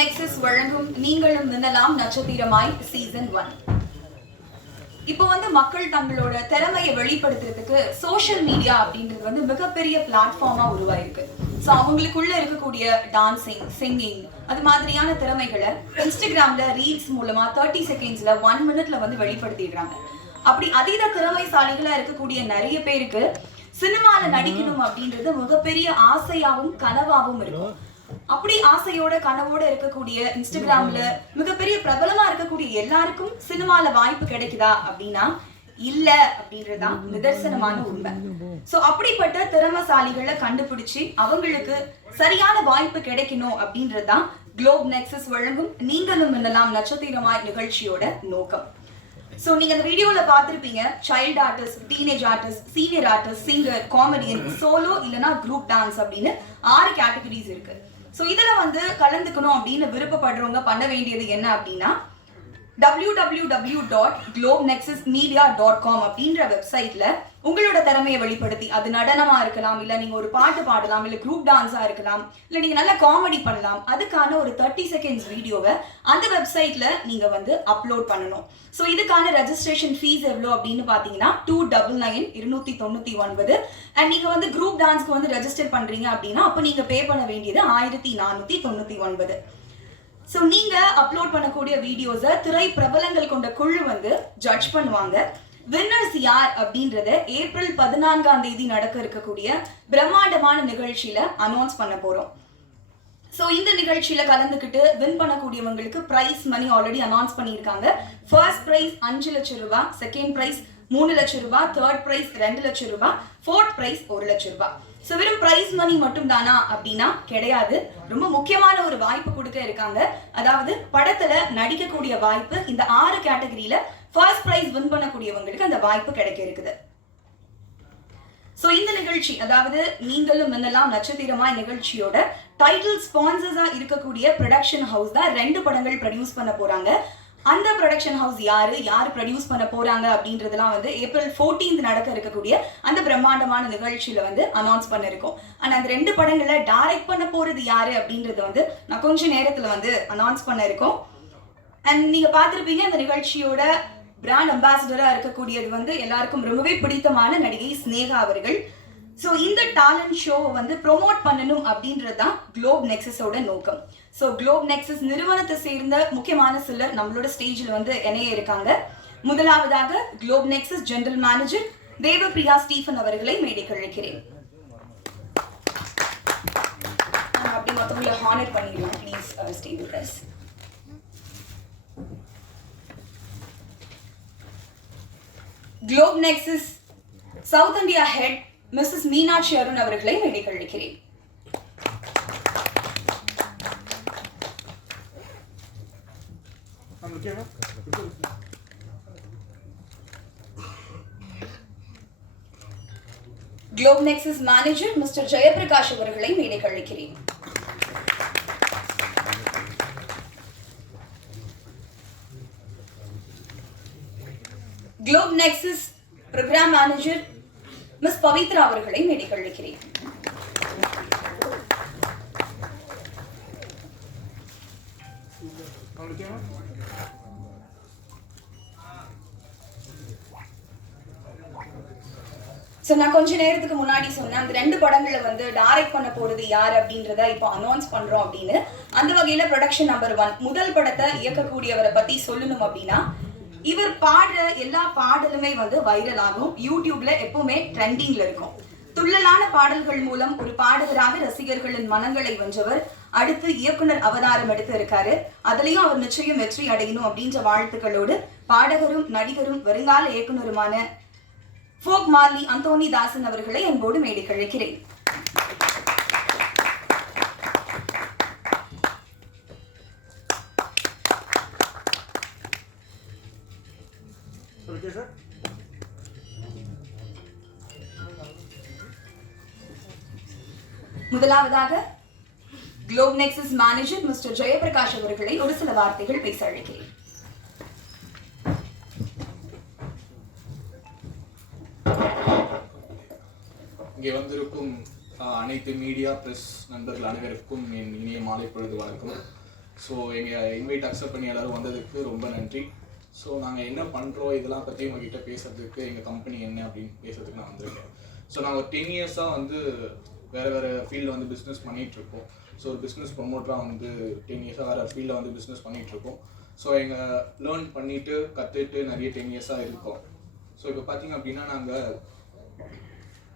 Nexus வழங்கும் நீங்களும் மின்னலாம் நட்சத்திரமாய் season 1. இப்போ மக்கள் தங்களோட திறமையை வெளிப்படுத்துறதுக்கு சோஷியல் மீடியா அப்படின்றது மிகப்பெரிய பிளாட்ஃபார்மா உருவாயிருக்கு. ஸோ அவங்களுக்குள்ள இருக்கக்கூடிய டான்சிங், சிங்கிங் அது மாதிரியான திறமைகளை இன்ஸ்டாகிராம்ல ரீல்ஸ் மூலமா 30 செகண்ட்ஸ்ல 1 மினிட்ல வெளிப்படுத்திடுறாங்க. அப்படி அதீத திறமைசாலிகளா இருக்கக்கூடிய நிறைய பேருக்கு சினிமால நடிக்கணும் அப்படின்றது மிகப்பெரிய ஆசையாவும் கனவாவும் இருக்கும். அப்படி ஆசையோட கனவோட இருக்கக்கூடிய இன்ஸ்டாகிராம்ல மிகப்பெரிய பிரபலமா இருக்கக்கூடிய எல்லாருக்கும் சினிமால வாய்ப்பு கிடைக்குதா அப்படின்னா இல்ல அப்படின்றதுதான் நிதர்சனமான உண்மை. சோ அப்படிப்பட்ட திறமைசாலிகளை கண்டுபிடிச்சு அவங்களுக்கு சரியான வாய்ப்பு கிடைக்கணும் அப்படின்றதுதான் குளோப் நெக்ஸஸ் வழங்கும் நீங்களும் மின்னலாம் நட்சத்திரமாய் நிகழ்ச்சியோட நோக்கம். சோ நீங்க இந்த வீடியோல பாத்திருப்பீங்க, child artist, teenage artist, senior artist, singer, comedian, solo இல்லனா குரூப் டான்ஸ் அப்படின்னு 6 கேட்டகரிஸ் இருக்கு. சோ இதுல கலந்துக்கணும் அப்படின்னு விருப்பப்படுறவங்க பண்ண வேண்டியது என்ன அப்படின்னா www.globnexusmedia.com அப்படின்ற வெப்சைட்ல உங்களோட திறமையை வெளிப்படுத்தி, அது நடனமா இருக்கலாம், இல்ல நீங்க ஒரு பாட்டு பாடலாம், இல்ல குரூப் டான்ஸா இருக்கலாம், இல்ல நீங்க நல்ல காமெடி பண்ணலாம், அதுக்கான ஒரு 30 செகண்ட்ஸ் வீடியோவை அந்த வெப்சைட்ல நீங்க அப்லோட் பண்ணணும். சோ இதுக்கான ரெஜிஸ்ட்ரேஷன் ஃபீஸ் எவ்வளவு அப்படின்னு பாத்தீங்கன்னா 299 அண்ட் நீங்க குரூப் டான்ஸ்க்கு ரெஜிஸ்டர் பண்றீங்க அப்படின்னா அப்ப நீங்க பே பண்ண வேண்டியது 1499. சோ நீங்க அப்லோட் பண்ணக்கூடிய வீடியோஸை திரை பிரபலங்கள் கொண்ட குழு ஜட்ஜ் பண்ணுவாங்க. வின்னர்ஸ் யார் அப்படின்றத ஏப்ரல் 14ஆம் தேதி நடக்க இருக்கக்கூடிய பிரம்மாண்டமான நிகழ்ச்சியில அனௌன்ஸ் பண்ண போறோம். சோ இந்த நிகழ்ச்சியில கலந்துக்கிட்டு வின் பண்ணக்கூடியவங்களுக்கு பிரைஸ் மணி ஆல்ரெடி அனௌன்ஸ் பண்ணியிருக்காங்க. ஃபர்ஸ்ட் பிரைஸ் 5 லட்சம் ரூபாய், செகண்ட் பிரைஸ் 3 லட்சம் ரூபாய், தேர்ட் பிரைஸ் 2 லட்சம் ரூபாய், ஃபோர்த் பிரைஸ் 1 லட்சம் ரூபாய். சோ வெறும் பிரைஸ் மணி மட்டும் தானா அப்படின்னா கிடையாது. ரொம்ப முக்கியமான ஒரு வாய்ப்பு கொடுக்க இருக்காங்க. அதாவது படத்துல நடிக்கக்கூடிய வாய்ப்பு. இந்த 6 கேட்டகரியில ஃபர்ஸ்ட் பிரைஸ் வின் பண்ணக்கூடியவங்களுக்கு அந்த வாய்ப்பு கிடைக்க இருக்குது. சோ இந்த நிகழ்ச்சி, அதாவது நீங்களும் மின்னலாம் நட்சத்திரமாய் நிகழ்ச்சியோட டைட்டில் ஸ்பான்சர்ஸா இருக்கக்கூடிய ப்ரொடக்ஷன் ஹவுஸ் தான் 2 படங்கள் ப்ரொடியூஸ் பண்ண போறாங்க. அந்த ப்ரொடக்ஷன் ஹவுஸ் யாரு ப்ரொடியூஸ் பண்ண போறாங்க அப்படின்றதெல்லாம் ஏப்ரல் 14th நடக்க இருக்கக்கூடிய அந்த பிரம்மாண்டமான நிகழ்ச்சியில அனௌன்ஸ் பண்ணிருக்கோம். ஆனா அந்த 2 படங்களை டைரக்ட் பண்ண போறது யாரு அப்படின்றது நான் கொஞ்ச நேரத்துல அனௌன்ஸ் பண்ண இருக்கோம். அண்ட் நீங்க பார்த்திருப்பீங்க, அந்த நிகழ்ச்சியோட பிராண்ட் அம்பாசிடரா இருக்கக்கூடியது எல்லாருக்கும் ரொம்பவே பிடித்தமான நடிகை ஸ்னேகா அவர்கள். சோ இந்த டாலண்ட் ஷோ ப்ரோமோட் பண்ணணும் அப்படின்றதுதான் குளோப் நெக்ஸஸோட நோக்கம். சோ குளோப் நெக்ஸஸ் நிறுவனத்தை சேர்ந்த முக்கியமான சிலர் நம்மளோட ஸ்டேஜ்ல இணைய இருக்காங்க. முதலாவதாக Globe Nexus general manager Devapriya Stephen அவர்களை மேடைக்கு அழைக்கிறேன். அப்படி மொத்தமுள்ள ஹானர் பண்ணிடலாம். Please stay with us. Globe Nexus south India head Mrs Meenakshi Arun அவர்களை மேடைக்கு அழைக்கிறேன். Globe Nexus manager Mr Jayaprakash அவர்களை மேடைக்கு அழைக்கிறேன். Globe Nexus programme manager Miss Pavithra அவர்களை மேடைக்கு அழைக்கிறேன். நான் கொஞ்ச நேரத்துக்கு முன்னாடி சொன்னேன், அந்த 2 படங்களை டைரக்ட் பண்ண போறது யார் அப்படின்றத இப்போ அனௌன்ஸ் பண்றோம் அப்படின்னு. அந்த வகையில ப்ரொடக்ஷன் நம்பர் 1 முதல் படத்தை இயக்கக்கூடியவரை பத்தி சொல்லணும் அப்படின்னா, இவர் பாடுற எல்லா பாடலுமே வைரல் ஆகும். யூடியூப்ல எப்பவுமே ட்ரெண்டிங்ல இருக்கும். துள்ளலான பாடல்கள் மூலம் ஒரு பாடகராக ரசிகர்களின் மனங்களை வென்றவர். அடுத்து இயக்குனர் அவதாரம் எடுத்து இருக்காரு. அதுலயும் அவர் நிச்சயம் வெற்றி அடையணும் அப்படின்ற வாழ்த்துக்களோடு பாடகரும் நடிகரும் வருங்கால இயக்குனருமான ஃபோக் மார்லி அந்தோனி தாசன் அவர்களை அன்போடு மேடைக்கு அழைக்கிறேன். முதலாவதாக Globe Nexus manager Mr Jayaprakash அவர்களை ஒரு சில வார்த்தைகள் பேச அழைக்கிறேன். இங்கே வந்திருக்கும் அனைத்து மீடியா பிரஸ் நண்பர்கள் அனைவருக்கும் என் இனிய மாலை பொழுது வணக்கம். ஸோ எங்கள் இன்வைட் அக்செப்ட் பண்ணி எல்லோரும் வந்ததுக்கு ரொம்ப நன்றி. ஸோ நாங்கள் என்ன பண்ணுறோம் இதெல்லாம் பற்றி உங்ககிட்ட பேசுகிறதுக்கு, எங்கள் கம்பெனி என்ன அப்படின்னு பேசுறதுக்கு நான் வந்திருக்கேன். ஸோ நாங்கள் 10 இயர்ஸாக வந்து வேறு ஃபீல்டில் வந்து பிஸ்னஸ் பண்ணிகிட்ருக்கோம். ஸோ ஒரு பிஸ்னஸ் ப்ரொமோட்டராக வந்து 10 இயர்ஸாக வேறு ஃபீல்டில் வந்து பிஸ்னஸ் பண்ணிகிட்ருக்கோம். ஸோ எங்கள் லேர்ன் பண்ணிவிட்டு கற்றுட்டு நிறைய 10 இயர்ஸாக இருக்கோம். ஸோ இப்போ பார்த்திங்க அப்படின்னா நாங்கள்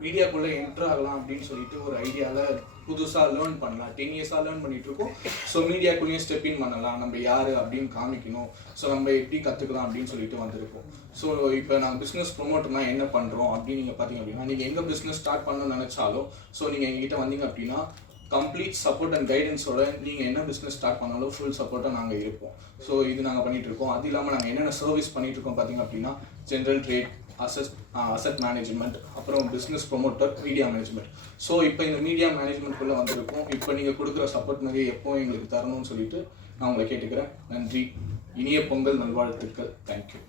மீடியாக்குள்ளே என்ட்ரு ஆகலாம் அப்படின்னு சொல்லிட்டு ஒரு ஐடியாவில் புதுசாக லேர்ன் பண்ணலாம். 10 இயர்ஸாக லேர்ன் பண்ணிகிட்ருக்கோம். ஸோ மீடியாக்குள்ளேயும் ஸ்டெப் இன் பண்ணலாம், நம்ம யார் அப்படின்னு காமிக்கணும், ஸோ நம்ம எப்படி கற்றுக்கலாம் அப்படின்னு சொல்லிட்டு வந்திருக்கோம். ஸோ இப்போ நாங்கள் பிஸ்னஸ் ப்ரொமோட்டர்னா என்ன பண்ணுறோம் அப்படின்னு நீங்கள் பார்த்தீங்க அப்படின்னா, நீங்கள் எங்கே பிஸ்னஸ் ஸ்டார்ட் பண்ணணும்னு நினச்சாலும் ஸோ நீங்கள் எங்ககிட்ட வந்தீங்க அப்படின்னா கம்ப்ளீட் சப்போர்ட் அண்ட் கைடன்ஸோட நீங்கள் என்ன பிஸ்னஸ் ஸ்டார்ட் பண்ணாலும் ஃபுல் சப்போர்ட்டாக நாங்கள் இருப்போம். ஸோ இது நாங்கள் பண்ணிகிட்ருக்கோம். அது இல்லாமல் நாங்கள் என்னென்ன சர்வீஸ் பண்ணிகிட்ருக்கோம் பார்த்தீங்க அப்படின்னா, ஜென்ரல் ட்ரேட், அசட் மேனேஜ்மெண்ட், அப்புறம் business promoter, media management. So இப்போ இந்த மீடியா மேனேஜ்மெண்ட்குள்ளே வந்திருக்கோம். இப்போ நீங்கள் கொடுக்குற சப்போர்ட் நிறைய எப்போ எங்களுக்கு தரணும்னு சொல்லிட்டு நான் உங்களை கேட்டுக்கிறேன். நன்றி. இனிய பொங்கல் நல்வாழ்த்துக்கள். தேங்க்யூ.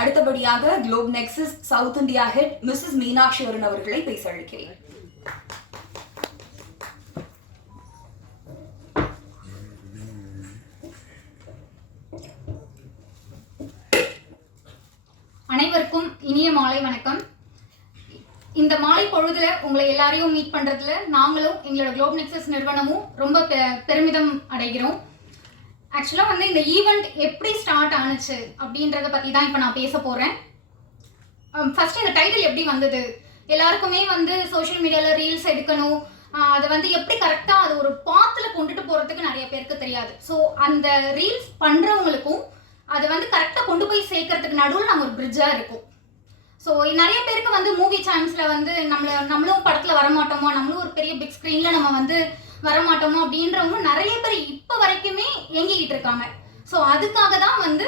அடுத்தபடியாக Globe Nexus south India head Mrs Meenakshi Arun அவர்களை பேச அழைக்கிறேன். அனைவருக்கும் இனிய மாலை வணக்கம். இந்த மாலை பொழுதுல உங்களை எல்லாரையும் மீட் பண்றதுல நாங்களும் எங்களோட குளோப் நெக்ஸஸ் நிறுவனமும் ரொம்ப பெருமிதம் அடைகிறோம். ஆக்சுவலாக வந்து இந்த ஈவெண்ட் எப்படி ஸ்டார்ட் ஆனிச்சு அப்படின்றத பற்றி தான் இப்போ நான் பேச போகிறேன். ஃபர்ஸ்ட் இந்த டைட்டில் எப்படி வந்தது, எல்லாருக்குமே வந்து சோஷியல் மீடியாவில் ரீல்ஸ் எடுக்கணும், அதை வந்து எப்படி கரெக்டாக அது ஒரு பாத்தில் கொண்டுட்டு போகிறதுக்கு நிறைய பேருக்கு தெரியாது. ஸோ அந்த ரீல்ஸ் பண்ணுறவங்களுக்கும் அதை வந்து கரெக்டாக கொண்டு போய் சேர்க்கறதுக்கு நடுவில் நம்ம ஒரு பிரிட்ஜாக இருக்கும். ஸோ நிறைய பேருக்கு வந்து மூவி சான்ஸில் வந்து நம்மளும் படத்தில் வரமாட்டோமோ, நம்மளும் ஒரு பெரிய பிக் ஸ்க்ரீனில் நம்ம வந்து வரமாட்டோமோ அப்படின்றவங்க நிறைய பேர் இப்போ வரைக்குமே இயங்கிக்கிட்டு இருக்காங்க. ஸோ அதுக்காக தான் வந்து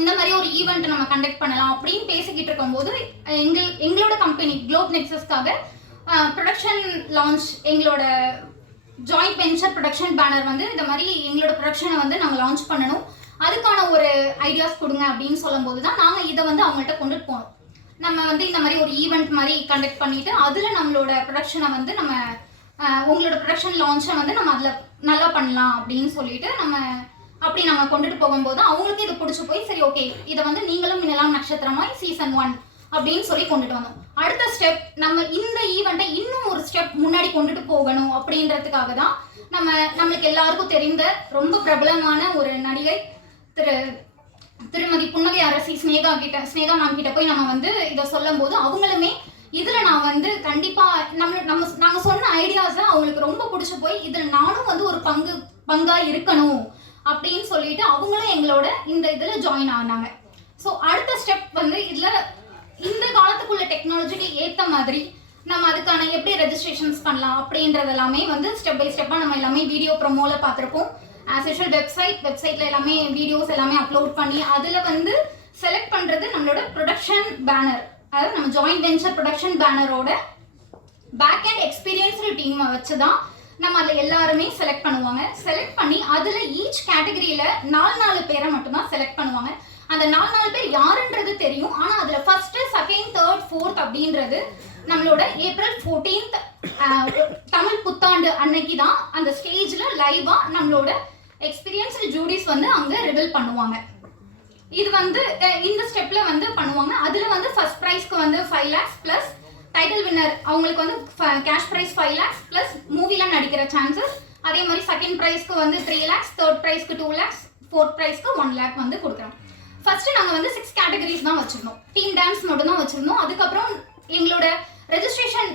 இந்த மாதிரி ஒரு ஈவெண்ட் நம்ம கண்டக்ட் பண்ணலாம் அப்படின்னு பேசிக்கிட்டு இருக்கும்போது எங்களோட கம்பெனி குளோப் நெக்ஸஸ்க்காக ப்ரொடக்ஷன் லான்ச், எங்களோட ஜாயிண்ட் வெஞ்சர் ப்ரொடக்ஷன் பேனர் வந்து இந்த மாதிரி எங்களோட ப்ரொடக்ஷனை வந்து நாங்கள் லான்ச் பண்ணணும், அதுக்கான ஒரு ஐடியாஸ் கொடுங்க அப்படின்னு சொல்லும்போது தான் நாங்கள் இதை வந்து அவங்கள்ட்ட கொண்டுட்டு போனோம். நம்ம வந்து இந்த மாதிரி ஒரு ஈவெண்ட் மாதிரி கண்டக்ட் பண்ணிவிட்டு அதில் நம்மளோட ப்ரொடக்ஷனை வந்து நம்ம உங்களோட ப்ரொடக்ஷன் லான்ச்சை வந்து நம்ம அதில் நல்லா பண்ணலாம் அப்படின்னு சொல்லிட்டு அப்படி நாங்கள் கொண்டுட்டு போகும்போது அவங்களுக்கு இது பிடிச்சி போய் சரி ஓகே இதை வந்து நீங்களும் மின்னலாம் நட்சத்திரமாய் சீசன் 1 அப்படின்னு சொல்லி கொண்டுட்டு வந்தோம். அடுத்த ஸ்டெப் நம்ம இந்த ஈவெண்ட்டை இன்னும் ஒரு ஸ்டெப் முன்னாடி கொண்டுட்டு போகணும் அப்படின்றதுக்காக தான் நம்மளுக்கு எல்லாருக்கும் தெரிந்த ரொம்ப பிரபலமான ஒரு நடிகை திருமதி புன்னகை அரசி ஸ்னேகா மேம் கிட்ட போய் நம்ம வந்து இதை சொல்லும் போது அவங்களுமே இதில் நான் வந்து கண்டிப்பாக நாங்கள் சொன்ன ஐடியாஸை அவங்களுக்கு ரொம்ப பிடிச்சி போய் இதில் நானும் வந்து ஒரு பங்காக இருக்கணும் அப்படின்னு சொல்லிட்டு அவங்களும் எங்களோட இந்த இதில் ஜாயின் ஆனாங்க. ஸோ அடுத்த ஸ்டெப் வந்து இதில் இந்த காலத்துக்குள்ள டெக்னாலஜிக்கு ஏற்ற மாதிரி நம்ம அதுக்கான எப்படி ரெஜிஸ்ட்ரேஷன்ஸ் பண்ணலாம் அப்படின்றது எல்லாமே வந்து ஸ்டெப் பை ஸ்டெப்பாக நம்ம எல்லாமே வீடியோ ப்ரோமோவில் பார்த்துருப்போம். ஆஸ் யூஷுவல் வெப்சைட்டில் எல்லாமே வீடியோஸ் எல்லாமே அப்லோட் பண்ணி அதில் வந்து செலக்ட் பண்ணுறது நம்மளோட ப்ரொடக்ஷன் பேனர், அதாவது நம்ம ஜாயிண்ட் வெஞ்சர் ப்ரொடக்ஷன் பேனரோட பேக் அண்ட் எக்ஸ்பீரியன்ஸ்டு டீமை வச்சு தான் நம்ம அதில் எல்லாருமே செலக்ட் பண்ணுவாங்க. செலக்ட் பண்ணி அதில் ஈச் கேட்டகரியில் 4 பேரை மட்டும்தான் செலக்ட் பண்ணுவாங்க. அந்த 4 பேர் யாருன்றது தெரியும், ஆனால் அதில் ஃபர்ஸ்ட்டு, செகண்ட், தேர்ட், ஃபோர்த் அப்படின்றது நம்மளோட ஏப்ரல் 14th தமிழ் புத்தாண்டு அன்னைக்கு தான் அந்த ஸ்டேஜில் லைவாக நம்மளோட எக்ஸ்பீரியன்ஸ்டு ஜூரிஸ் வந்து அங்கே ரிவீல் பண்ணுவாங்க. இது வந்து இந்த ஸ்டெப்பில் வந்து பண்ணுவாங்க. அதில் வந்து ஃபர்ஸ்ட் ப்ரைஸ்க்கு வந்து 5 lakhs ப்ளஸ் டைட்டில் வின்னர் அவங்களுக்கு வந்து கேஷ் ப்ரைஸ் 5 lakhs ப்ளஸ் மூவிலாம் நடிக்கிற சான்சஸ். அதே மாதிரி செகண்ட் ப்ரைஸ்க்கு வந்து 3 lakhs, தேர்ட் ப்ரைஸ்க்கு 2 lakhs, ஃபோர்த் ப்ரைஸ்க்கு 1 lakh வந்து கொடுக்குறோம். ஃபர்ஸ்ட் நாங்கள் வந்து 6 கேட்டகரிஸ் தான் வச்சுருந்தோம். டீம் டான்ஸ் மட்டும் தான் வச்சுருந்தோம். அதுக்கப்புறம் எங்களோட ரெஜிஸ்ட்ரேஷன்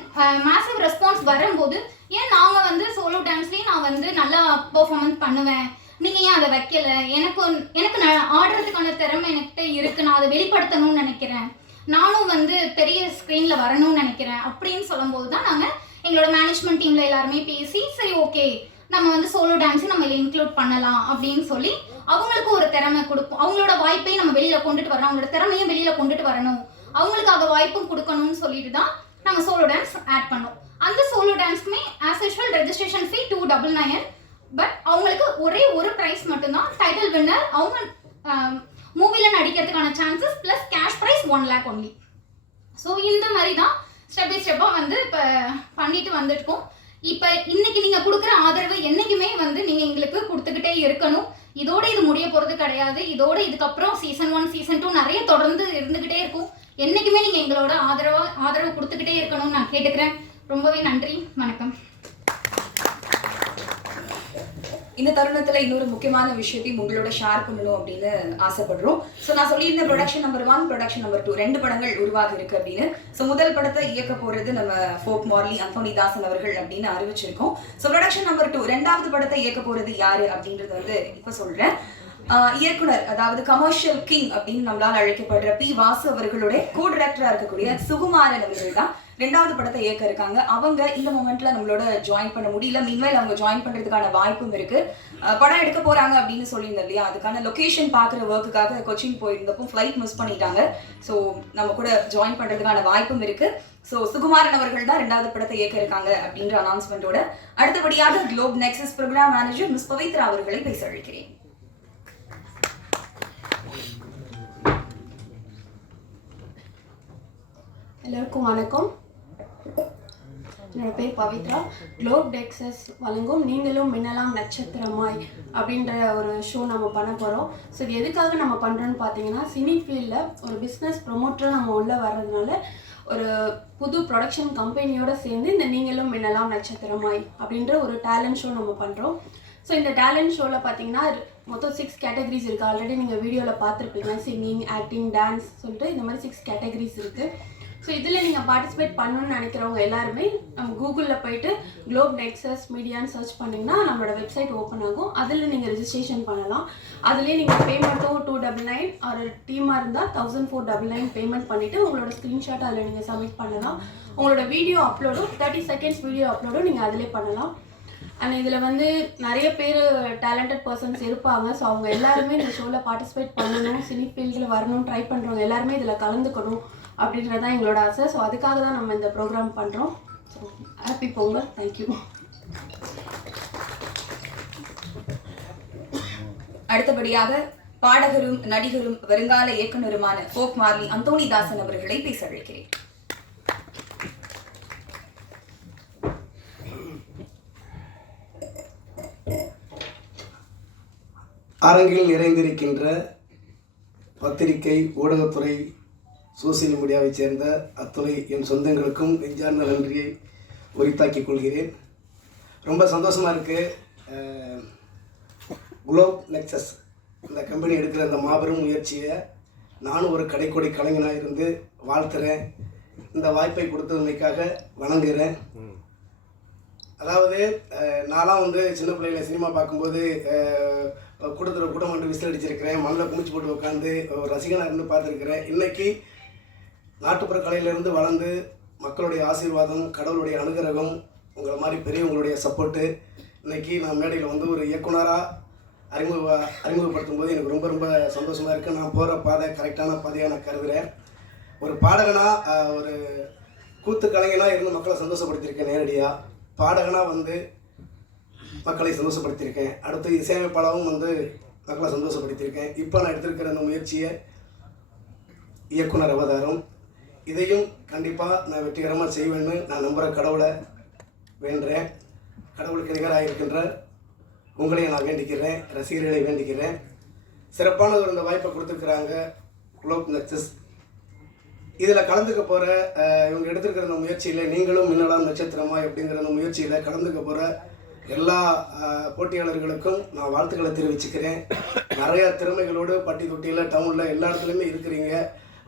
மேசிவ் ரெஸ்பான்ஸ் வரும்போது ஏன் நாங்கள் வந்து சோலோ டான்ஸ்லேயே நான் வந்து நல்லா பெர்ஃபார்மன்ஸ் பண்ணுவேன், நீங்கள் ஏன் அதை வைக்கல, எனக்கு ஆடுறதுக்கான திறமை என்கிட்ட இருக்குது, நான் அதை வெளிப்படுத்தணும்னு நினைக்கிறேன், நானும் வந்து பெரிய ஸ்க்ரீனில் வரணும்னு நினைக்கிறேன் அப்படின்னு சொல்லும்போது தான் நாங்கள் எங்களோட மேனேஜ்மெண்ட் டீமில் எல்லாருமே பேசி சரி ஓகே நம்ம வந்து சோலோ டான்ஸை நம்ம இதில் இன்க்ளூட் பண்ணலாம் அப்படின்னு சொல்லி அவங்களுக்கு ஒரு திறமை கொடுப்போம். அவங்களோட வாய்ப்பையும் நம்ம வெளியில் கொண்டுட்டு வரணும், அவங்களோட திறமையும் வெளியில் கொண்டுட்டு வரணும், அவங்களுக்காக வாய்ப்பும் கொடுக்கணும்னு சொல்லிட்டு தான் நாங்கள் சோலோ டான்ஸ் ஆட் பண்ணோம். அந்த சோலோ டான்ஸ்க்குமே as usual registration fee 299. But அவங்களுக்கு ஒரே ஒரு ப்ரைஸ் மட்டும்தான், டைட்டில் வின்னர், அவங்க மூவியில் நடிக்கிறதுக்கான chances plus cash prize 1 lakh only. So இந்த மாதிரி தான் ஸ்டெப் பை ஸ்டெப்பாக வந்து இப்போ பண்ணிட்டு வந்துட்டுருக்கோம். இப்போ இன்னைக்கு நீங்க கொடுக்குற ஆதரவு என்னைக்குமே வந்து நீங்க எங்களுக்கு கொடுத்துக்கிட்டே இருக்கணும். இதோட இது முடிய போறது கிடையாது. இதோட இதுக்கப்புறம் சீசன் 1 சீசன் 2 நிறைய தொடர்ந்து இருந்துகிட்டே இருக்கும். என்னைக்குமே நீங்க எங்களோட ஆதரவு கொடுத்துக்கிட்டே இருக்கணும்னு நான் கேட்டுக்கிறேன். ரொம்பவே நன்றி. வணக்கம். இந்த தருணத்துல இன்னொரு முக்கியமான விஷயத்தையும் உங்களோட ஷேர் பண்ணணும் அப்படின்னு ஆசைப்படுறோம். ஸோ நான் சொல்லியிருந்த ப்ரொடக்ஷன் நம்பர் 1, ப்ரொடக்ஷன் நம்பர் 2 2 படங்கள் உருவாக இருக்கு அப்படின்னு. ஸோ முதல் படத்தை இயக்க போறது நம்ம ஃபோக் மார்லி அந்தோனி தாசன் அவர்கள் அப்படின்னு அறிவிச்சிருக்கோம். ஸோ ப்ரொடக்ஷன் நம்பர் 2 2வது படத்தை இயக்க போறது யாரு அப்படின்றது வந்து இப்ப சொல்றேன். இயக்குனர், அதாவது கமர்ஷியல் கிங் அப்படின்னு நம்மளால் அழைக்கப்படுற பி. வாசு அவர்களுடைய கோ டைரக்டரா இருக்கக்கூடிய சுகுமாரன் அவர்கள் தான் 2வது படத்தை இயக்க இருக்காங்க. அவங்க இந்த மொமெண்ட்ல நம்மளோட ஜாயின் பண்ண முடியல. மீன்வைல் அவங்க ஜாயின் பண்றதுக்கான வாய்ப்பும் இருக்கு. படம் எடுக்க போறாங்க அப்படின்னு சொல்லியிருந்தோம் இல்லையா, அதுக்கான லொகேஷன் பார்க்குற ஒர்க்குக்காக கொச்சின் போயிருந்தப்போ ஃப்ளைட் மிஸ் பண்ணிட்டாங்க. ஸோ நம்ம கூட ஜாயின் பண்றதுக்கான வாய்ப்பும் இருக்கு. ஸோ சுகுமாரன் அவர்கள் தான் 2வது படத்தை இயக்க இருக்காங்க அப்படின்ற அனௌன்ஸ்மெண்ட்டோட அடுத்தபடியாக Globe Nexus programme manager Miss Pavithra அவர்களை பேச அழைக்கிறேன். எல்லாருக்கும் வணக்கம். என்னோட பேர் பவித்ரா. குளோப் நெக்ஸஸ் வழங்கும் நீங்களும் மின்னலாம் நட்சத்திரமாய் அப்படின்ற ஒரு ஷோ நம்ம பண்ண போகிறோம். ஸோ இது எதுக்காக நம்ம பண்ணுறோன்னு பார்த்தீங்கன்னா, சினி ஃபீல்டில் ஒரு பிஸ்னஸ் ப்ரொமோட்டராக நம்ம உள்ளே வர்றதுனால ஒரு புது ப்ரொடக்ஷன் கம்பெனியோடு சேர்ந்து இந்த நீங்களும் மின்னலாம் நட்சத்திரமாய் அப்படின்ற ஒரு டேலண்ட் ஷோ நம்ம பண்ணுறோம். ஸோ இந்த டேலண்ட் ஷோவில் பார்த்தீங்கன்னா மொத்தம் 6 கேட்டகரிஸ் இருக்குது. ஆல்ரெடி நீங்கள் வீடியோவில் பார்த்துருப்பீங்க. சிங்கிங், ஆக்டிங், டான்ஸ் சொல்லிட்டு இந்த மாதிரி 6 கேட்டகரிஸ் இருக்குது. ஸோ இதில் நீங்கள் பார்ட்டிசிபேட் பண்ணணும்னு நினைக்கிறவங்க எல்லாருமே நம்ம கூகுளில் போயிட்டு குளோப் நெக்ஸஸ் மீடியான்னு சர்ச் பண்ணிங்கன்னா நம்மளோட வெப்சைட் ஓப்பன் ஆகும். அதில் நீங்கள் ரெஜிஸ்ட்ரேஷன் பண்ணலாம். அதுலேயே நீங்கள் பேமெண்ட்டும் 299 ஒரு டீமாக இருந்தால் 1499 பேமெண்ட் பண்ணிவிட்டு உங்களோட ஸ்க்ரீன்ஷாட் அதில் நீங்கள் சப்மிட் பண்ணலாம். உங்களோட வீடியோ அப்லோடும் 30 செகண்ட்ஸ் வீடியோ அப்லோடும் நீங்கள் அதிலே பண்ணலாம். அண்ட் இதில் வந்து நிறைய பேர் டேலண்டட் பர்சன்ஸ் இருப்பாங்க. ஸோ அவங்க எல்லாருமே இந்த ஷோவில் பார்ட்டிசிபேட் பண்ணணும், சினி ஃபீல்டில் வரணும், ட்ரை பண்ணுறவங்க எல்லாருமே இதில் கலந்துக்கணும் அப்படின்றது தான் எங்களோட ஆசை. ஸோ அதுக்காக தான் நம்ம இந்த ப்ரோக்ராம் பண்ணுறோம். So happy Pongal. தேங்க்யூ. அடுத்தபடியாக பாடகரும் நடிகரும் வருங்கால இயக்குனருமான ஃபோக் மார்லி அந்தோனி தாசன் அவர்களை பேச அழைக்கிறேன். அரங்கில் நிறைந்திருக்கின்ற பத்திரிகை, ஊடகத்துறை, சோசியல் மீடியாவைச் சேர்ந்த அத்துறை என் சொந்தங்களுக்கும் நெஞ்சார்ந்த நன்றியை உரித்தாக்கிக் கொள்கிறேன். ரொம்ப சந்தோஷமாக இருக்குது. குளோப் நெக்ஸஸ் இந்த கம்பெனி எடுக்கிற அந்த மாபெரும் முயற்சியை நானும் ஒரு கடைக்கோடி கலைஞனாக இருந்து வாழ்த்துறேன். இந்த வாய்ப்பை கொடுத்ததுமைக்காக வணங்குகிறேன். அதாவது நான்லாம் வந்து சின்ன பிள்ளைகளை சினிமா பார்க்கும்போது கூட்டத்தில் கூட்டம் வந்து விசில் அடிச்சிருக்கிறேன். மண்ணில் குமிச்சு போட்டு உட்காந்து ரசிகனாக இருந்து பார்த்துருக்கிறேன். இன்றைக்கி நாட்டுப்புற கலையிலேருந்து வளர்ந்து மக்களுடைய ஆசீர்வாதம், கடவுளுடைய அனுகிரகம், உங்களை மாதிரி பெரியவங்களுடைய சப்போர்ட்டு, இன்றைக்கி நான் மேடையில் வந்து ஒரு இயக்குனராக அறிமுகப்படுத்தும் போது எனக்கு ரொம்ப ரொம்ப சந்தோஷமாக இருக்குது. நான் போகிற பாதை கரெக்டான பாதையாக நான் கருதுகிறேன். ஒரு பாடகனாக, ஒரு கூத்து கலைஞனாக இருந்து மக்களை சந்தோஷப்படுத்தியிருக்கேன். நேரடியாக பாடகனாக வந்து மக்களை சந்தோஷப்படுத்தியிருக்கேன். அடுத்து இசையமைப்பாளரும் வந்து மக்களை சந்தோஷப்படுத்தியிருக்கேன். இப்போ நான் எடுத்திருக்கிற அந்த முயற்சியை இயக்குனர் அவதாரம், இதையும் கண்டிப்பாக நான் வெற்றிகரமாக செய்வேன்னு நான் நம்புகிற கடவுளை வேண்டுறேன். கடவுளுக்கு நிகராக இருக்கின்ற உங்களையும் நான் வேண்டிக்கிறேன், ரசிகர்களை வேண்டிக்கிறேன். சிறப்பான ஒரு இந்த வாய்ப்பை கொடுத்துருக்குறாங்க குளோப் நெக்ஸஸ். இதில் கலந்துக்க போகிற இவங்க எடுத்துருக்கிற அந்த முயற்சியில் நீங்களும் மின்னலாம் நட்சத்திரமாய் அப்படிங்கிற அந்த முயற்சியில் கலந்துக்க போகிற எல்லா போட்டியாளர்களுக்கும் நான் வாழ்த்துக்களை தெரிவிச்சுக்கிறேன். நிறையா திறமைகளோடு பட்டி தொட்டியில், டவுனில், எல்லா இடத்துலையுமே இருக்கிறீங்க.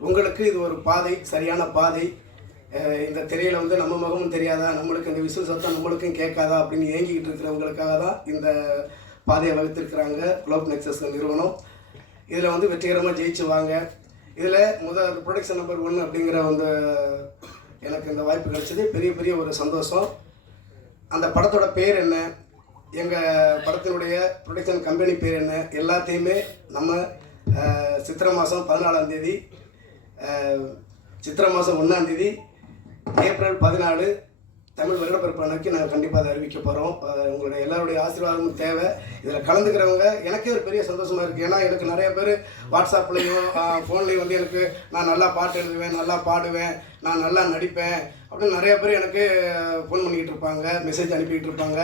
உங்களுக்கு இது ஒரு பாதை, சரியான பாதை. இந்த திரையில் வந்து நம்ம முகமும் தெரியாதா, நம்மளுக்கு இந்த விசில் சத்தம் நம்மளுக்கும் கேட்காதா அப்படின்னு ஏங்கிக்கிட்டு இருக்கிறவங்களுக்காக தான் இந்த பாதையை வகுத்திருக்கிறாங்க குளோப் நெக்ஸஸ் நிறுவனம். இதில் வந்து வெற்றிகரமாக ஜெயிச்சு வாங்க. இதில் முதல் ப்ரொடக்ஷன் நம்பர் 1 அப்படிங்கிற அந்த எனக்கு இந்த வாய்ப்பு கிடைச்சது பெரிய பெரிய ஒரு சந்தோஷம். அந்த படத்தோட பேர் என்ன, எங்கள் படத்தினுடைய ப்ரொடக்ஷன் கம்பெனி பேர் என்ன, எல்லாத்தையுமே நம்ம சித்திரை மாதம் 14ஆம் தேதி, சித்திரை மாதம் 1ஆம் தேதி, ஏப்ரல் 14 தமிழ் வருடப்பிறப்பு அன்னைக்கு நாங்கள் கண்டிப்பாக அதை அறிவிக்க போகிறோம். உங்களுடைய எல்லாருடைய ஆசீர்வாதமும் தேவை. இதில் கலந்துக்கிறவங்க எனக்கே ஒரு பெரிய சந்தோஷமாக இருக்குது. ஏன்னா எனக்கு நிறைய பேர் வாட்ஸ்அப்லேயும் ஃபோன்லேயும் வந்து எனக்கு நான் நல்லா பாட்டு எழுதுவேன், நல்லா பாடுவேன், நான் நல்லா நடிப்பேன் அப்படின்னு நிறைய பேர் எனக்கு ஃபோன் பண்ணிக்கிட்டு இருப்பாங்க, மெசேஜ் அனுப்பிக்கிட்டு இருப்பாங்க.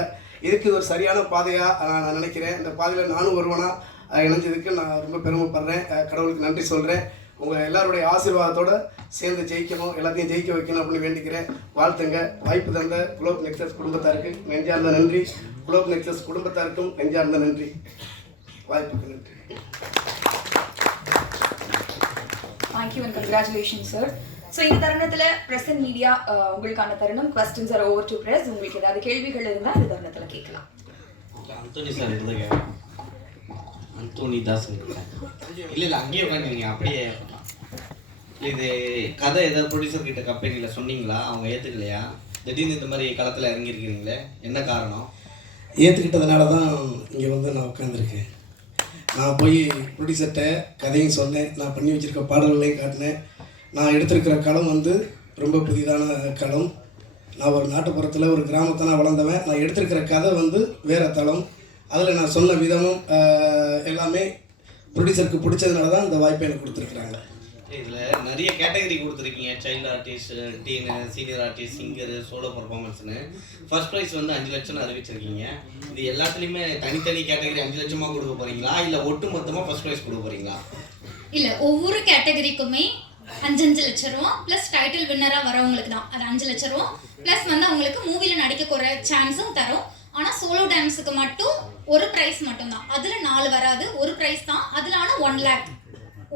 இதுக்கு இது ஒரு சரியான பாதையாக நான் நினைக்கிறேன். இந்த பாதையில் நானும் ஒருவனாக இணைஞ்சதுக்கு நான் ரொம்ப பெருமைப்படுறேன். கடவுளுக்கு நன்றி சொல்கிறேன். உங்கள் எல்லாருடைய ஆசீர்வாதத்தோடு சேர்ந்து ஜெயிக்கணும், எல்லாத்தையும் ஜெயிக்க வைக்கணும் அப்படின்னு வேண்டிக்கிறேன். வாழ்த்துங்க. வாய்ப்பு தந்த குளோப் நெக்ஸஸ் குடும்பத்தாருக்கு நெஞ்சார்ந்த நன்றி. குளோப் நெக்ஸஸ் குடும்பத்தாருக்கும் நெஞ்சார்ந்த நன்றி. வாய்ப்புக்கு நன்றி. Thank you and congratulation sir. So இந்த தருணத்தில் பிரஸ் அண்ட் மீடியா உங்களுக்கான தருணம். Questions are over to press. உங்களுக்கு ஏதாவது கேள்விகள் இருந்தால் இந்த தருணத்தில் கேட்கலாம். அந்தோனி சார் இருந்துங்க, அந்தோனி தாஸ் இல்லை அங்கேயே உட்காந்துருங்க. அப்படியே இது கதை ஏதாவது ப்ரொடியூசர் கிட்ட கம்பெனியில் சொன்னீங்களா? அவங்க ஏற்றுக்கலையா? திடீர்னு இந்த மாதிரி களத்தில் இறங்கியிருக்கிறீங்களே, என்ன காரணம்? ஏற்றுக்கிட்டதுனால தான் இங்கே வந்து நான் உட்காந்துருக்கேன். நான் போய் ப்ரொடியூசர்கிட்ட கதையும் சொன்னேன், நான் பண்ணி வச்சுருக்க பாடல்களையும் காட்டினேன். நான் எடுத்திருக்கிற களம் வந்து ரொம்ப புதிதான களம். நான் ஒரு நாட்டுப்புறத்தில் ஒரு கிராமத்தை நான் வளர்ந்தவன். நான் எடுத்திருக்கிற கதை வந்து வேறு தளம். அதில் நான் சொன்ன விதமும் எல்லாமே ப்ரொடியூசருக்கு பிடிச்சதுனால தான் இந்த வாய்ப்பை எனக்கு கொடுத்துருக்குறாங்க. இதில் நிறைய கேட்டகரி கொடுத்துருக்கீங்க. Child artist, teen, senior artist, singer, solo பர்ஃபார்மன்ஸ்னு. ஃபர்ஸ்ட் ப்ரைஸ் வந்து 5 லட்சம்னு அறிவிச்சிருக்கீங்க. இது எல்லாத்துலேயுமே தனித்தனி கேட்டகரி 5 லட்சமாக கொடுக்க போகிறீங்களா, இல்லை ஒட்டு மொத்தமாக ஃபர்ஸ்ட் ப்ரைஸ் கொடுக்க போகிறீங்களா? இல்லை, ஒவ்வொரு கேட்டகரிக்குமே 5 லட்ச ரூபா ப்ளஸ் டைட்டில் வின்னராக வரவங்களுக்கு தான் அது 5 லட்ச ரூபா ப்ளஸ் வந்து அவங்களுக்கு மூவியில் நடிக்கக்கூடிய சான்ஸும் தரும். ஆனால் சோலோ டான்ஸுக்கு மட்டும் ஒரு ப்ரைஸ் மட்டும்தான். அதில் 4 வராது, ஒரு ப்ரைஸ் தான். அதில் ஆனால் 1 lakh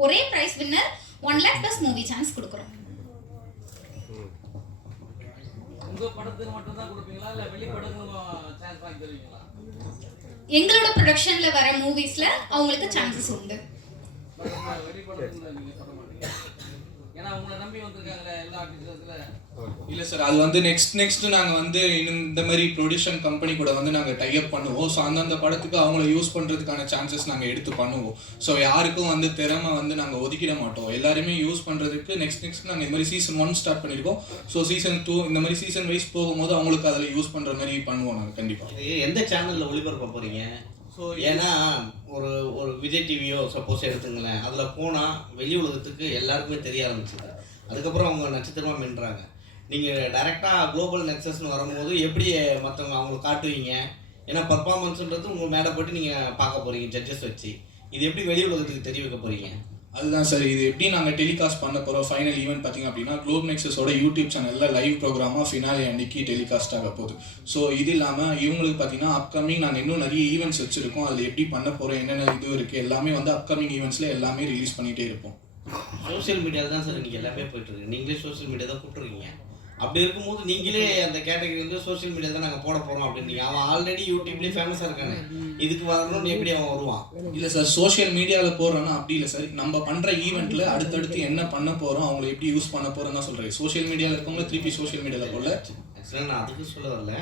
ஒரே prize winner 1 lakh plus movie chance கொடுக்குறோம். எங்களோட ப்ரொடக்ஷனில் வர மூவிஸில் அவங்களுக்கு சான்சஸ் உண்டு. இல்லை சார், அது வந்து நெக்ஸ்ட் நாங்கள் வந்து இந்த மாதிரி ப்ரொடியூஷன் கம்பெனி கூட வந்து நாங்கள் டைப் பண்ணுவோம். ஸோ அந்தந்த படத்துக்கு அவங்கள யூஸ் பண்ணுறதுக்கான சான்சஸ் நாங்கள் எடுத்து பண்ணுவோம். ஸோ யாருக்கும் வந்து திறமை வந்து நாங்கள் ஒதுக்கிட மாட்டோம். எல்லாருமே யூஸ் பண்ணுறதுக்கு நெக்ஸ்ட் நாங்கள் இந்த மாதிரி சீசன் 1 ஸ்டார்ட் பண்ணியிருக்கோம். ஸோ சீசன் 2 இந்த மாதிரி சீசன் வைஸ் போகும்போது அவங்களுக்கு அதில் யூஸ் பண்ணுற மாதிரி பண்ணுவோம் நாங்கள் கண்டிப்பாக. எந்த சேனலில் ஒளிபரப்ப போகிறீங்க? ஸோ ஏன்னா ஒரு விஜய் டிவியோ சப்போஸ் எடுத்துங்களேன், அதில் போனால் வெளி உலகத்துக்கு எல்லாருக்குமே தெரிய ஆரம்பிச்சுது. அதுக்கப்புறம் அவங்க நட்சத்திரமாக மின்றாங்க. நீங்கள் டைரெக்டாக குளோபல் நெக்ஸஸ்னு வரும்போது எப்படி மற்றவங்க அவங்களுக்கு காட்டுவீங்க? ஏன்னா பர்ஃபார்மன்ஸுன்றது உங்கள் மேடை போட்டு நீங்கள் பார்க்க போகிறீங்க ஜட்ஜஸ் வச்சு. இது எப்படி வெளி உலகத்துக்கு தெரிய வைக்க போகிறீங்க? அதுதான் சார், இது எப்படி நாங்கள் டெலிகாஸ்ட் பண்ண போகிறோம். ஃபைனல் ஈவெண்ட் பார்த்திங்க அப்படின்னா குளோப் நெக்ஸஸோட யூடியூப் சேனலில் லைவ் ப்ரோக்ராமாக ஃபினாலே அன்னைக்கு டெலிகாஸ்ட் ஆக போகுது. ஸோ இது இல்லாமல் இவங்களுக்கு பார்த்தீங்கன்னா அப்கமிங் நாங்கள் இன்னும் நிறைய ஈவெண்ட்ஸ் வச்சுருக்கோம். அதில் எப்படி பண்ண போகிறோம், என்னென்ன இது இருக்குது, எல்லாமே வந்து அப்கமிங் ஈவெண்ட்ஸில் எல்லாமே ரிலீஸ் பண்ணிகிட்டே இருப்போம். சோஷியல் மீடியாவில் தான் சார் இன்றைக்கி எல்லாமே போய்ட்டுருக்கு. நீங்களே சோஷியல் மீடியா தான் கூப்பிட்ருக்கீங்க. அப்படி இருக்கும்போது நீங்களே அந்த கேட்டகரி வந்து சோஷியல் மீடியா தான் நாங்கள் போட போகிறோம் அப்படின்னீங்க. அவன் ஆல்ரெடி யூடியூப்லேயே ஃபேமஸாக இருக்கானே, இதுக்கு வரணும்னு எப்படி அவன் வருவான்? இல்லை சார், சோஷியல் மீடியாவில் போடுறோன்னா அப்படி இல்லை சார். நம்ம பண்ணுற ஈவெண்ட்டில் அடுத்தடுத்து என்ன பண்ண போகிறோம், அவங்களை எப்படி யூஸ் பண்ண போகிறோம் தான் சொல்கிறேன். சோஷியல் மீடியாவில் இருக்கவங்க திருப்பி சோஷியல் மீடியாவில் போடல. ஆக்சுவலாக நான் அதுக்கு சொல்ல வரல,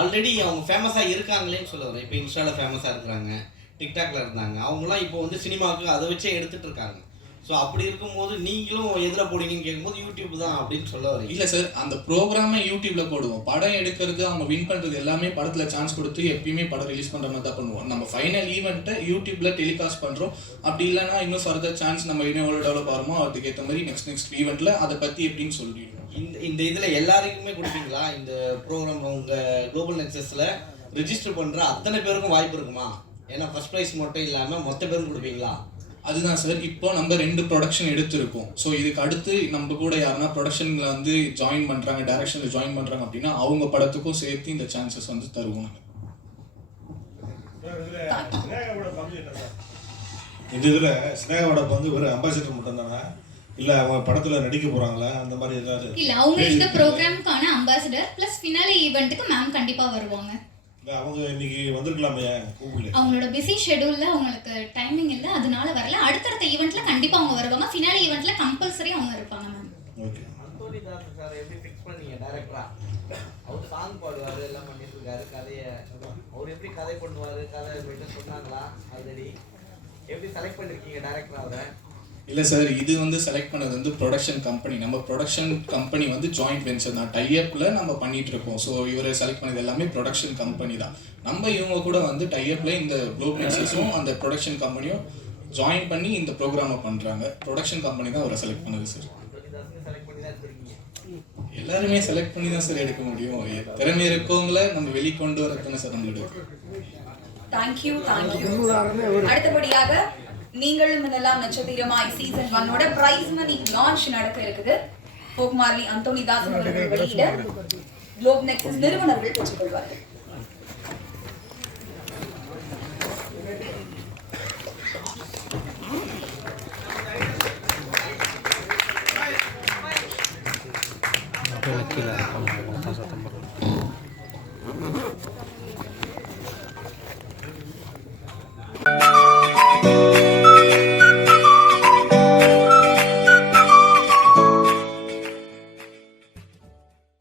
ஆல்ரெடி அவங்க ஃபேமஸாக இருக்காங்களேன்னு சொல்ல வரேன். இப்போ இன்ஸ்டாவில் ஃபேமஸாக இருக்கிறாங்க, டிக்டாக்ல இருந்தாங்க, அவங்களாம் இப்போ வந்து சினிமாவுக்கு அதை வச்சே எடுத்துகிட்டு இருக்காங்க. ஸோ அப்படி இருக்கும்போது நீங்களும் எதில் போடுங்கன்னு கேட்கும்போது யூடியூப் தான் அப்படின்னு சொல்ல வரீங்க. இல்லை சார், அந்த ப்ரோக்ராமை யூடியூப்ல போடுவோம். படம் எடுக்கிறது, அவங்க வின் பண்ணுறது எல்லாமே படத்தில் சான்ஸ் கொடுத்து எப்பயுமே படம் ரிலீஸ் பண்ணுற மாதிரி தான் பண்ணுவோம். நம்ம ஃபைனல் ஈவெண்ட்டை யூடியூப்ல டெலிகாஸ்ட் பண்ணுறோம். அப்படி இல்லைனா இன்னும் ஃபர்தர் சான்ஸ் நம்ம இன்னும் எவ்வளோ டெவலப் ஆகிறோமோ அதுக்கேற்ற மாதிரி நெக்ஸ்ட் ஈவெண்ட்டில் அதை பற்றி எப்படின்னு சொல்லிடுவோம். இந்த இதில் எல்லாருக்குமே கொடுப்பீங்களா? இந்த ப்ரோக்ராம் உங்கள் குளோபல் நெக்ஸஸில் ரிஜிஸ்டர் பண்ணுற அத்தனை பேருக்கும் வாய்ப்பு இருக்குமா? ஏன்னா ஃபர்ஸ்ட் ப்ரைஸ் மட்டும் இல்லாமல் மொத்த பேரும் கொடுப்பீங்களா? அதுதான் சார், இப்போ நம்ம 2 ப்ரொடக்ஷன் எடுத்திருக்கோம். ஸோ இதுக்கு அடுத்து நம்ம கூட யாருன்னா ப்ரொடக்ஷனில் வந்து ஜாயின் பண்ணுறாங்க, டைரக்ஷனில் ஜாயின் பண்ணுறாங்க அப்படின்னா அவங்க படத்துக்கும் சேர்த்து இந்த சான்சஸ் வந்து தருவோம். இந்த இதில் ஸ்னேகாவோட பங்கு ஒரு அம்பாசிடர் மட்டும் தானே, இல்லை அவங்க படத்தில் நடிக்க போகிறாங்களா அந்த மாதிரி ஏதாவது? இல்லை, அவங்க இந்த ப்ரோக்ராமுக்கான அம்பாசிடர் ப்ளஸ் ஃபினாலே ஈவெண்ட்டுக்கு மேம் கண்டிப்பாக வருவாங்க. இல்லை அவங்க இன்னைக்கு வந்திருக்கலாமே கூகுள். அவங்களோட பிஸி ஷெடியூலில் அவங்களுக்கு டைமிங் இல்லை, அதனால வரல. அடுத்தடுத்த ஈவெண்ட்டில் கண்டிப்பாக அவங்க வருவாங்க. ஃபினாலே ஈவெண்ட்டில் கம்பல்சரி அவங்க இருப்பாங்க ma'am. Okay. Anthony Das sir எப்படி ஃபிக்ஸ் பண்ணீங்க டைரக்டரா? அவர் சாங் பாடுவார், எல்லாம் பண்ணிட்டு இருக்காரு. கதையை அவர் எப்படி கதை பண்ணுவார், கதை போயிட்டு சொன்னாங்களா ஆல்ரெடி? எப்படி செலக்ட் பண்ணிருக்கீங்க டைரக்டரா? அதை இல்லை சார், இது வந்து செலக்ட் பண்ணது வந்து ப்ரொடக்ஷன் கம்பெனி. நம்ம ப்ரொடக்ஷன் கம்பெனி வந்து ஜாயிண்ட் வெஞ்சர் தான், டைஅப்பில் நம்ம பண்ணிட்டு இருக்கோம். ஸோ இவரை செலக்ட் பண்ணது எல்லாமே ப்ரொடக்ஷன் கம்பெனி தான். நம்ம இவங்க கூட வந்து டைஅப்பில் இந்த குளோப் நெக்ஸஸும் அந்த ப்ரொடக்ஷன் கம்பெனியும் ஜாயின் பண்ணி இந்த ப்ரோக்ராமை பண்ணுறாங்க. ப்ரொடக்ஷன் கம்பெனி தான் அவரை செலக்ட் பண்ணது சார். எல்லாருமே செலக்ட் பண்ணி தான் சார் எடுக்க முடியும். திறமை இருக்கவங்கள நம்ம வெளிக்கொண்டு வரதுன்னு சார் நம்மளோட. தேங்க்யூ. அடுத்தபடியாக நீங்களும் மின்னலாம் நட்சத்திரமாய் சீசன் 1 பிரைஸ் மணி லான்ச் நடக்க இருக்குது. போக் மார்லி அந்தோனி தாசன் அவர்கள் வெளியிட குளோப் நெக்ஸஸ் நிறுவனர்கள் பெற்றுக்கொள்வார்கள். கீழே